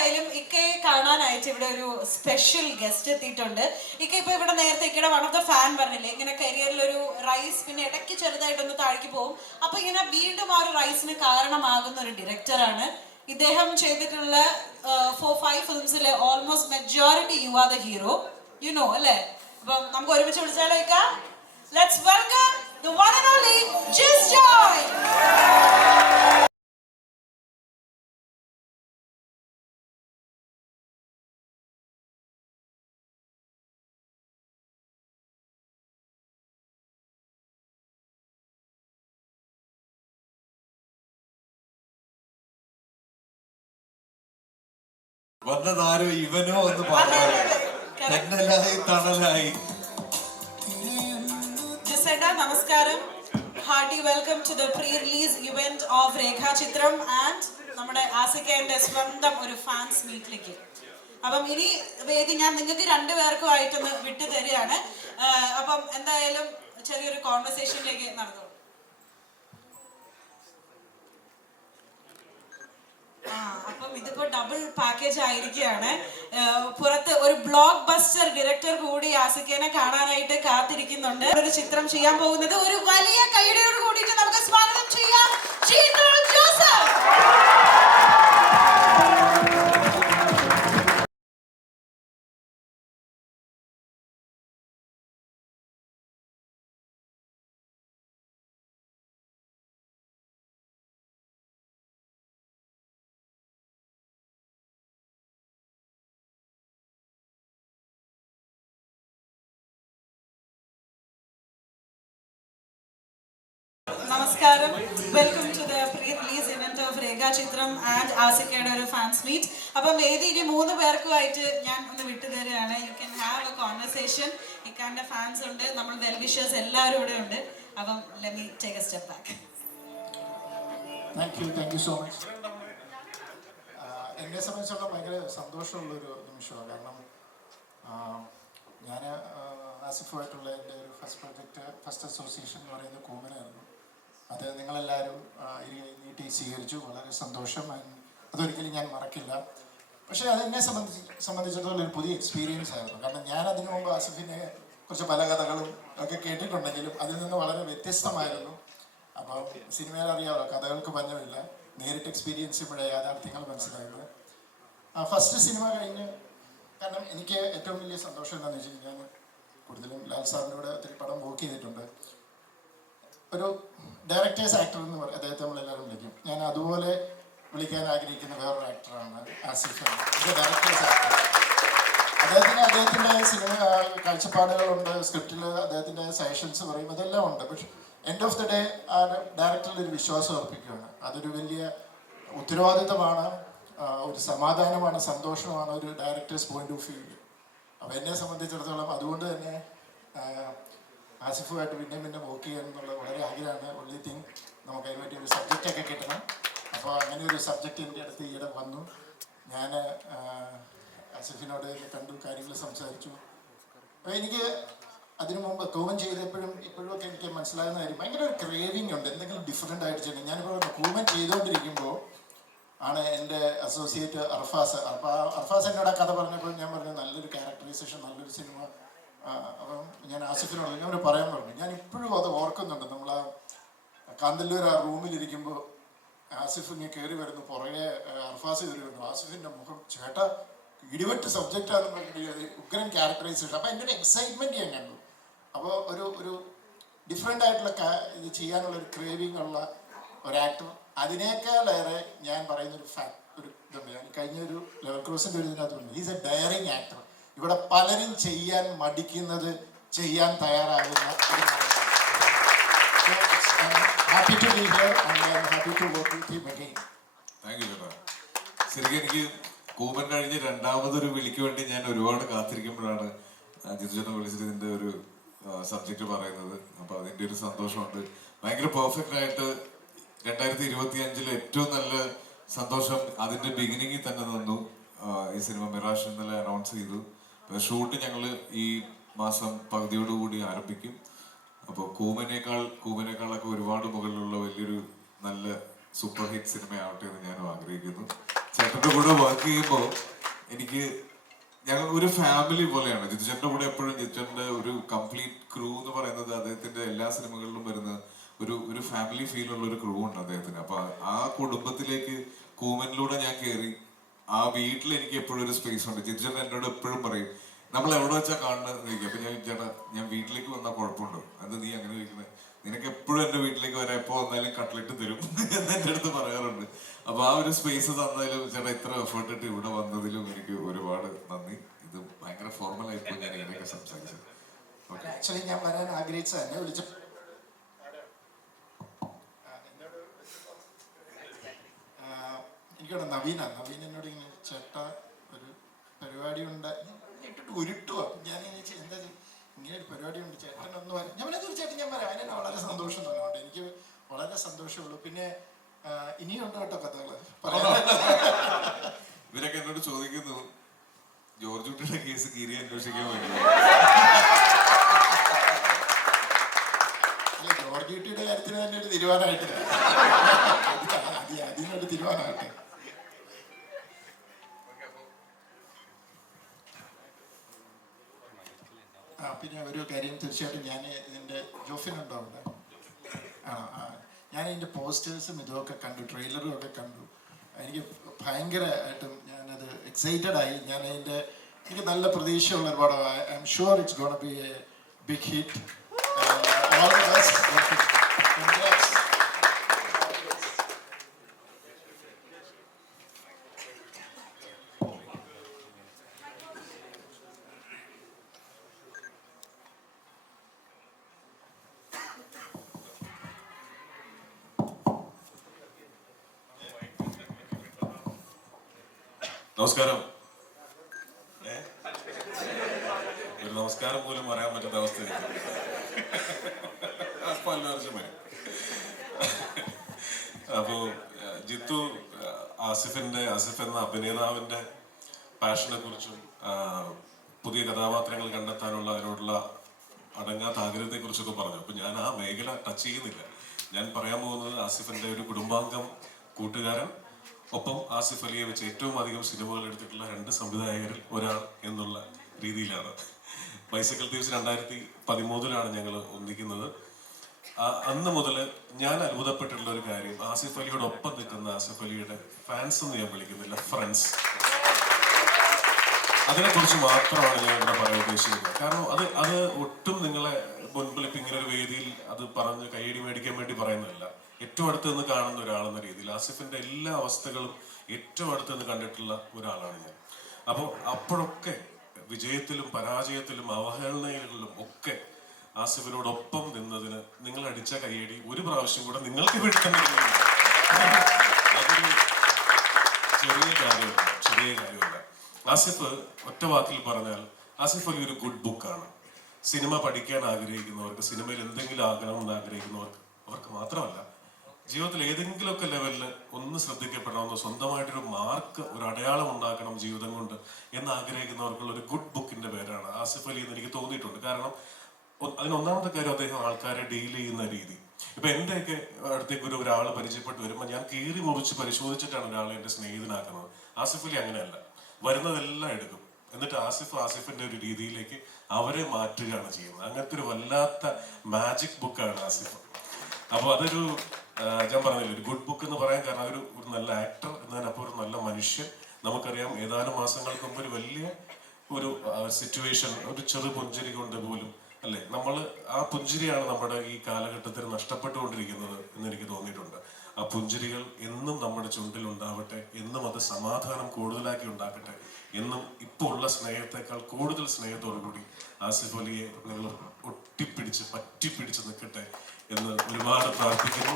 എന്തായാലും ഇക്കയെ കാണാനായിട്ട് ഇവിടെ ഒരു സ്പെഷ്യൽ ഗസ്റ്റ് എത്തിയിട്ടുണ്ട്. ഇക്ക ഇപ്പൊ ഇവിടെ നേരത്തെ ഇക്കയുടെ വൺ ഓഫ് ദ ഫാൻ പറഞ്ഞില്ലേ, ഇങ്ങനെ കരിയറിൽ ഒരു റൈസ് പിന്നെ ഇടയ്ക്ക് ചെറുതായിട്ടൊന്ന് താഴേക്ക് പോകും. അപ്പൊ ഇങ്ങനെ വീണ്ടും ആ ഒരു റൈസിന് കാരണമാകുന്ന ഒരു ഡയറക്ടറാണ് ഇദ്ദേഹം. ചെയ്തിട്ടുള്ള 4-5 ഫിലിംസിലെ almost majority you are the hero, you know അല്ലേ? അപ്പം നമുക്ക് ഒരുമിച്ച് വിളിച്ചാലോ ഇക്ക? Let's welcome the one and only Just Joy. വന്നതാരോ ഇവനോ എന്ന് പറഞ്ഞു തെന്നലായി തണലായി. നമസ്കാരം, hearty welcome to the pre release event of Rekhachithram and നമ്മുടെ ആസിക്കയുടെ സ്വന്തം ഒരു ഫാൻസ് മീറ്റിലേക്ക്. അപ്പം ഇനി വേദി ഞാൻ നിങ്ങൾക്ക് രണ്ടുപേർക്കുമായിട്ടൊന്ന് വിട്ടു തരികയാണ്. അപ്പം എന്തായാലും ചെറിയൊരു കോൺവെർസേഷനിലേക്ക് നടന്നു. അപ്പം ഇതിപ്പോ ഡബിൾ പാക്കേജ് ആയിരിക്കുകയാണ്. പുറത്ത് ഒരു ബ്ലോക്ക് ബസ്റ്റർ ഡയറക്ടർ കൂടി ആസിക്കേനെ കാണാനായിട്ട് കാത്തിരിക്കുന്നുണ്ട്. ഒരു ചിത്രം ചെയ്യാൻ പോകുന്നത് ഒരു വലിയ കൈയടിയോട് കൂടിയിട്ട് നമുക്ക് സ്വാഗതം ചെയ്യാം ജോസഫ്. നമസ്കാരം, welcome to the pre release event of Rekhachithram and ആസിക്കയുടെ ഒരു ഫാൻസ് മീറ്റ്. അപ്പം വേദി ഇനി 3 പേർക്കുമായിട്ട് ഞാൻ ഒന്ന് വിട്ടുതരികയാണ്. You can have a conversation. ഇക്കാന്റെ ഫാൻസ് ഉണ്ട്, നമ്മൾ വെൽ വിഷേഴ്സ് എല്ലാവരും ഇവിടെ ഉണ്ട്. അപ്പം let me take a step back. Thank you so much. എന്നെ സംബന്ധിച്ചിടത്തോളം ഭയങ്കര സന്തോഷമുള്ളൊരു നിമിഷമാണ്. കാരണം ഞാൻ ആസിഫുമായിട്ടുള്ള എൻ്റെ ഒരു ഫസ്റ്റ് അസോസിയേഷൻ എന്ന് പറയുന്നത് കൂമനായിരുന്നു. അത് നിങ്ങളെല്ലാവരും നീട്ടി സ്വീകരിച്ചു, വളരെ സന്തോഷം. അതൊരിക്കലും ഞാൻ മറക്കില്ല. പക്ഷേ അതെന്നെ സംബന്ധിച്ചിടത്തോളം ഒരു പുതിയ എക്സ്പീരിയൻസ് ആയിരുന്നു. കാരണം ഞാൻ അതിനു മുമ്പ് ആസിഫിൻ്റെ കുറച്ച് പല കഥകളും ഒക്കെ കേട്ടിട്ടുണ്ടെങ്കിലും അതിൽ നിന്ന് വളരെ വ്യത്യസ്തമായിരുന്നു. അപ്പം സിനിമയിൽ അറിയാമല്ലോ, കഥകൾക്ക് പഞ്ഞമില്ല. നേരിട്ട് എക്സ്പീരിയൻസ് ചെയ്യുമ്പോഴേ യാഥാർത്ഥ്യങ്ങൾ മനസ്സിലായത്. ഫസ്റ്റ് സിനിമ കഴിഞ്ഞ്, കാരണം എനിക്ക് ഏറ്റവും വലിയ സന്തോഷം എന്താണെന്ന് വെച്ച് കഴിഞ്ഞാൽ, കൂടുതലും ലാൽ സാറിനോട് ഒത്തിരി പടം വർക്ക് ചെയ്തിട്ടുണ്ട്. ഒരു ഡയറക്ടേഴ്സ് ആക്ടർ എന്ന് പറയും, അദ്ദേഹത്തെ നമ്മളെല്ലാവരും വിളിക്കും. ഞാൻ അതുപോലെ വിളിക്കാൻ ആഗ്രഹിക്കുന്ന വേറൊരു ആക്ടറാണ് ആസിഫ്. ഇത് ഡയറക്ടേഴ്സ് ആക്ടർ. അദ്ദേഹത്തിൻ്റെ സിനിമ കാഴ്ചപ്പാടുകളുണ്ട്, സ്ക്രിപ്റ്റിൽ അദ്ദേഹത്തിൻ്റെ സജഷൻസ് പറയും, അതെല്ലാം ഉണ്ട്. പക്ഷെ എൻഡ് ഓഫ് ദ ഡേ ആ ഡയറക്ടറിൽ ഒരു വിശ്വാസം അർപ്പിക്കുകയാണ്. അതൊരു വലിയ ഉത്തരവാദിത്തമാണ്, ഒരു സമാധാനമാണ്, സന്തോഷമാണ് ഒരു ഡയറക്ടേഴ്സ് പോയിന്റ് ഓഫ് വ്യൂ. അപ്പോൾ എന്നെ സംബന്ധിച്ചിടത്തോളം അതുകൊണ്ട് തന്നെ ആസിഫുമായിട്ട് പിന്നെ വർക്ക് ചെയ്യാൻ എന്നുള്ള വളരെ ആഗ്രഹമാണ്. ഒൺലി തിങ് നമുക്ക് അതിന് പറ്റിയ ഒരു സബ്ജക്റ്റൊക്കെ കിട്ടണം. അപ്പോൾ അങ്ങനെ ഒരു സബ്ജക്റ്റ് എൻ്റെ അടുത്ത് ഈയിടെ വന്നു. ഞാൻ ആസിഫിനോട് കണ്ടു, കാര്യങ്ങൾ സംസാരിച്ചു. അപ്പോൾ എനിക്ക് അതിനു മുമ്പ് കൂമൻ ചെയ്തപ്പോഴും ഇപ്പോഴുമൊക്കെ എനിക്ക് മനസ്സിലാകുന്ന കാര്യം, ഭയങ്കര ഒരു ക്രേവിങ് ഉണ്ട് എന്തെങ്കിലും ഡിഫറെൻ്റ് ആയിട്ട് ചെയ്യണം. ഞാനിപ്പോൾ കൂമൻ ചെയ്തുകൊണ്ടിരിക്കുമ്പോൾ ആണ് എൻ്റെ അസോസിയേറ്റ് അർഫാസ് എന്നോട് ആ കഥ പറഞ്ഞപ്പോൾ ഞാൻ പറഞ്ഞു, നല്ലൊരു ക്യാരക്ടറൈസേഷൻ, നല്ലൊരു സിനിമ. അപ്പം ഞാൻ ആസിഫിനോട് ഞാൻ പറയാൻ പറഞ്ഞു. ഞാൻ ഇപ്പോഴും അത് ഓർക്കുന്നുണ്ട്. നമ്മൾ ആ കാന്തല്ലൂർ ആ റൂമിലിരിക്കുമ്പോൾ ആസിഫ് ഇങ്ങനെ കയറി വരുന്നു, പുറകെ അർഫാസ് കയറി വരുന്നു. ആസിഫിൻ്റെ മുഖം, ചേട്ടാ ഇടിവെട്ട് സബ്ജക്റ്റാണെന്ന് പറഞ്ഞിട്ട് ഉഗ്രൻ ക്യാരക്ടറൈസേഷൻ. അപ്പോൾ എൻ്റെ ഒരു എക്സൈറ്റ്മെൻറ്റ് ഞാൻ കണ്ടു. അപ്പോൾ ഒരു ഡിഫറെൻ്റ് ആയിട്ടുള്ള ഇത് ചെയ്യാനുള്ളൊരു ക്രേവിങ് ഉള്ള ഒരു ആക്ടർ. അതിനേക്കാളേറെ ഞാൻ പറയുന്നൊരു ഒരു ഇതുണ്ട്. ഞാൻ കഴിഞ്ഞൊരു ലെവൽ ക്രോസിൻ്റെ ഒരു ഇതിനകത്തുണ്ട്, ഹീസ് എ ഡയറിങ് ആക്ടർ. ഇവിടെ പലരും ചെയ്യാൻ മടിക്കുന്നത് ചെയ്യാൻ തയ്യാറാകുന്ന ഒരു happy to be here and I am happy to work with him again. Thank you ചേട്ടാ. ശരിക്കും എനിക്ക് കൂമൻ കഴിഞ്ഞ് രണ്ടാമതൊരു വിളിക്ക് വേണ്ടി ഞാൻ ഒരുപാട് കാത്തിരിക്കുമ്പോഴാണ് ജിത്തു ചേട്ടൻ വിളിച്ചിട്ട് ഇതിൻ്റെ ഒരു സബ്ജക്റ്റ് പറയുന്നത്. അപ്പോൾ അതിൻ്റെ ഒരു സന്തോഷമുണ്ട്. ഭയങ്കര പെർഫെക്റ്റ് ആയിട്ട് 2025 ഏറ്റവും നല്ല സന്തോഷം അതിൻ്റെ ബിഗിനിങ്ങിൽ തന്നെ തന്നു. ഈ സിനിമ മിറാഷ് ഇന്നലെ അനൗൺസ് ചെയ്തു. ഷൂട്ട് ഞങ്ങൾ ഈ മാസം പകുതിയോടുകൂടി ആരംഭിക്കും. അപ്പോൾ കൂമനേക്കാളൊക്കെ ഒരുപാട് മുകളിലുള്ള വലിയൊരു നല്ല സൂപ്പർ ഹിറ്റ് സിനിമയാവട്ടെ എന്ന് ഞാനും ആഗ്രഹിക്കുന്നു. ചേട്ടൻ്റെ കൂടെ വർക്ക് വർക്ക് ചെയ്യുമ്പോൾ എനിക്ക് ഞങ്ങൾ ഒരു ഫാമിലി പോലെയാണ്. ജിതുചേട്ടൻ്റെ കൂടെ എപ്പോഴും ജിതുചേട്ടൻ്റെ ഒരു കംപ്ലീറ്റ് ക്രൂ എന്ന് പറയുന്നത് അദ്ദേഹത്തിന്റെ എല്ലാ സിനിമകളിലും വരുന്ന ഒരു ഫാമിലി ഫീൽ ഉള്ള ഒരു ക്രൂ ഉണ്ട് അദ്ദേഹത്തിന്. അപ്പൊ ആ കുടുംബത്തിലേക്ക് കൂമനിലൂടെ ഞാൻ കയറി. ആ വീട്ടിൽ എനിക്ക് എപ്പോഴും ഒരു സ്പേസ് ഉണ്ട്. ജിതുചേട്ടൻ എന്നോട് എപ്പോഴും പറയും നമ്മൾ എവിടെ വെച്ചാൽ കാണുന്നത് ചോദിക്കും. അപ്പൊ ഞാൻ ചേട്ടാ ഞാൻ വീട്ടിലേക്ക് വന്നാൽ കുഴപ്പമുണ്ടോ, അത് നീ അങ്ങനെ ചോദിക്കുന്നത്, നിനക്ക് എപ്പോഴും എന്റെ വീട്ടിലേക്ക് വരാം, എപ്പോ വന്നാലും കട്ട്ലറ്റ് തരും എന്ന് എന്റെ അടുത്ത് പറയാറുണ്ട്. അപ്പൊ ആ ഒരു സ്പേസ് തന്നാലും ചേട്ടാ ഇത്ര എഫേർട്ട് ഇട്ട് ഇവിടെ വന്നതിലും എനിക്ക് ഒരുപാട് നന്ദി. ഇത് ഭയങ്കര ഫോർമൽ ആയിപ്പോ ഞാൻ ഇങ്ങനെയൊക്കെ സംസാരിച്ചത്. ആക്ച്വലി ഞാൻ വരാൻ ആഗ്രഹിച്ച എന്നെ വിളിച്ച എനിക്കവിടെ നവീൻ എന്നോട് ഇങ്ങനെ ചേട്ടാ ഒരു പരിപാടി ഉണ്ട് ഇട്ടിട്ട് ഉരുട്ടുക. ഞാൻ എന്താ ഇങ്ങനെ ഒരു പരിപാടി ഉണ്ട് ചേട്ടൻ ഒന്ന് വരാം. ഞാൻ തീർച്ചയായിട്ടും ഞാൻ വരാം. അതിന് വളരെ സന്തോഷം തോന്നുന്നുണ്ട്. എനിക്ക് വളരെ സന്തോഷമുള്ളൂ. പിന്നെ ഇനിയുണ്ട് കേട്ടോ കഥകള്. ഇവരൊക്കെ എന്നോട് ചോദിക്കുന്നു ജോർജ് കുട്ടിയുടെ കേസ് കീരി അന്വേഷിക്കാൻ വേണ്ടി. അല്ല, ജോർജ് കുട്ടിയുടെ കാര്യത്തിന് തന്നെ ഒരു തീരുമാനമായിട്ടില്ല. അതിനൊരു തീരുമാനമായിട്ട്. പിന്നെ ഒരു കാര്യം തീർച്ചയായിട്ടും ഞാൻ ഇതിൻ്റെ ജോഫിനുണ്ടോ അവിടെ? ഞാൻ ഇതിൻ്റെ പോസ്റ്റേഴ്സും ഇതുമൊക്കെ കണ്ടു, ട്രെയിലറും ഒക്കെ കണ്ടു. എനിക്ക് ഭയങ്കരമായിട്ടും ഞാനത് എക്സൈറ്റഡ് ആയി. എനിക്ക് നല്ല പ്രതീക്ഷയുള്ള ഒരു പടമാണ്. I am sure it's gonna be a big hit. All the best. Congrats. നമസ്കാരം. ഒരു നമസ്കാരം പോലും പറയാൻ പറ്റുന്ന അവസ്ഥ. അപ്പോ ജിത്തു ആസിഫ് എന്ന അഭിനേതാവിന്റെ പാഷനെ കുറിച്ചും പുതിയ കഥാപാത്രങ്ങൾ കണ്ടെത്താനുള്ള അതിനോടുള്ള അടങ്ങാത്ത ആഗ്രഹത്തെ കുറിച്ചൊക്കെ പറഞ്ഞു. അപ്പൊ ഞാൻ ആ മേഖല ടച്ച് ചെയ്യുന്നില്ല. ഞാൻ പറയാൻ പോകുന്നത് ആസിഫിന്റെ ഒരു കുടുംബാംഗം, കൂട്ടുകാരൻ, ഒപ്പം ആസിഫ് അലിയെ വെച്ച് ഏറ്റവും അധികം സിനിമകൾ എടുത്തിട്ടുള്ള 2 സംവിധായകരിൽ ഒരാൾ എന്നുള്ള രീതിയിലാണ്. ബൈസൈക്കിൾ തീവ്സ് 2013 ഞങ്ങൾ ഒന്നിക്കുന്നത്. അന്ന് മുതൽ ഞാൻ അത്ഭുതപ്പെട്ടിട്ടുള്ള ഒരു കാര്യം, ആസിഫ് അലിയോടൊപ്പം നിൽക്കുന്ന ആസിഫ് അലിയുടെ ഫാൻസ് എന്ന് ഞാൻ വിളിക്കുന്നില്ല, ഫ്രണ്ട്സ്. അതിനെക്കുറിച്ച് മാത്രമാണ് ഞാൻ ഇവിടെ പറയാൻ ഉദ്ദേശിക്കുന്നത്. കാരണം അത് ഒട്ടും നിങ്ങളെ മുൻപിൽ ഇപ്പം ഇങ്ങനെ ഒരു വേദിയിൽ അത് പറഞ്ഞ് കൈയടി മേടിക്കാൻ വേണ്ടി പറയുന്നതല്ല. ഏറ്റവും അടുത്ത് നിന്ന് കാണുന്ന ഒരാളെന്ന രീതിയിൽ ആസിഫിന്റെ എല്ലാ അവസ്ഥകളും ഏറ്റവും അടുത്ത് നിന്ന് കണ്ടിട്ടുള്ള ഒരാളാണ് ഞാൻ. അപ്പോൾ അപ്പോഴൊക്കെ വിജയത്തിലും പരാജയത്തിലും അവഹേളനകളിലും ഒക്കെ ആസിഫിനോടൊപ്പം നിന്നതിന് നിങ്ങൾ അടിച്ച കൈയടി ഒരു പ്രാവശ്യം കൂടെ നിങ്ങൾക്ക് വീഴ്ത്തുന്നില്ല. അതൊരു ചെറിയ കാര്യമല്ല. ആസിഫ് ഒറ്റ വാക്കിൽ പറഞ്ഞാൽ ആസിഫ് അലി ഒരു ഗുഡ് ബുക്കാണ്. സിനിമ പഠിക്കാൻ ആഗ്രഹിക്കുന്നവർക്ക്, സിനിമയിൽ എന്തെങ്കിലും ആകണമെന്ന് ആഗ്രഹിക്കുന്നവർക്ക്, അവർക്ക് മാത്രമല്ല ജീവിതത്തിൽ ഏതെങ്കിലുമൊക്കെ ലെവലിൽ ഒന്ന് ശ്രദ്ധിക്കപ്പെടണമെന്ന്, സ്വന്തമായിട്ടൊരു മാർക്ക്, ഒരു അടയാളം ഉണ്ടാക്കണം ജീവിതം കൊണ്ട് എന്ന് ആഗ്രഹിക്കുന്നവർക്കുള്ള ഒരു ഗുഡ് ബുക്കിന്റെ പേരാണ് ആസിഫ് അലി എന്ന് എനിക്ക് തോന്നിയിട്ടുണ്ട്. കാരണം അതിനൊന്നാമത്തെ കാര്യം അദ്ദേഹം ആൾക്കാരെ ഡീൽ ചെയ്യുന്ന രീതി. ഇപ്പൊ എന്റെയൊക്കെ അടുത്തേക്ക് ഒരാൾ പരിചയപ്പെട്ട് വരുമ്പോൾ ഞാൻ കീറി മുറിച്ച് പരിശോധിച്ചിട്ടാണ് ഒരാളെ എന്റെ സ്നേഹിതനാക്കുന്നത്. ആസിഫ് അലി അങ്ങനെയല്ല. വരുന്നതെല്ലാം എടുക്കും, എന്നിട്ട് ആസിഫിന്റെ ഒരു രീതിയിലേക്ക് അവരെ മാറ്റുകയാണ് ചെയ്യുന്നത്. അങ്ങനത്തെ ഒരു വല്ലാത്ത മാജിക് ബുക്കാണ് ആസിഫ്. അപ്പൊ അതൊരു ഞാൻ പറഞ്ഞില്ല, ഒരു ഗുഡ് ബുക്ക് എന്ന് പറയാൻ കാരണം അതൊരു നല്ല ആക്ടർ എന്നതിനപ്പോ ഒരു നല്ല മനുഷ്യൻ. നമുക്കറിയാം ഏതാനും മാസങ്ങൾക്ക് മുമ്പ് ഒരു വലിയ ഒരു സിറ്റുവേഷൻ, ഒരു ചെറു പുഞ്ചിരി കൊണ്ട് പോലും അല്ലെ, ആ പുഞ്ചിരിയാണ് നമ്മുടെ ഈ കാലഘട്ടത്തിൽ നഷ്ടപ്പെട്ടുകൊണ്ടിരിക്കുന്നത് എന്ന് എനിക്ക് തോന്നിയിട്ടുണ്ട്. ആ പുഞ്ചിരികൾ എന്നും നമ്മുടെ ചുണ്ടിൽ ഉണ്ടാവട്ടെ, എന്നും അത് സമാധാനം കൂടുതലാക്കി ഉണ്ടാക്കട്ടെ, എന്നും ഇപ്പോൾ ഉള്ള സ്നേഹത്തെക്കാൾ കൂടുതൽ സ്നേഹത്തോടു കൂടി ആസിഫ് അലിയെ നിങ്ങൾ പറ്റിപ്പിടിച്ച് നിൽക്കട്ടെ എന്ന് ഒരുപാട് പ്രാർത്ഥിക്കുന്നു.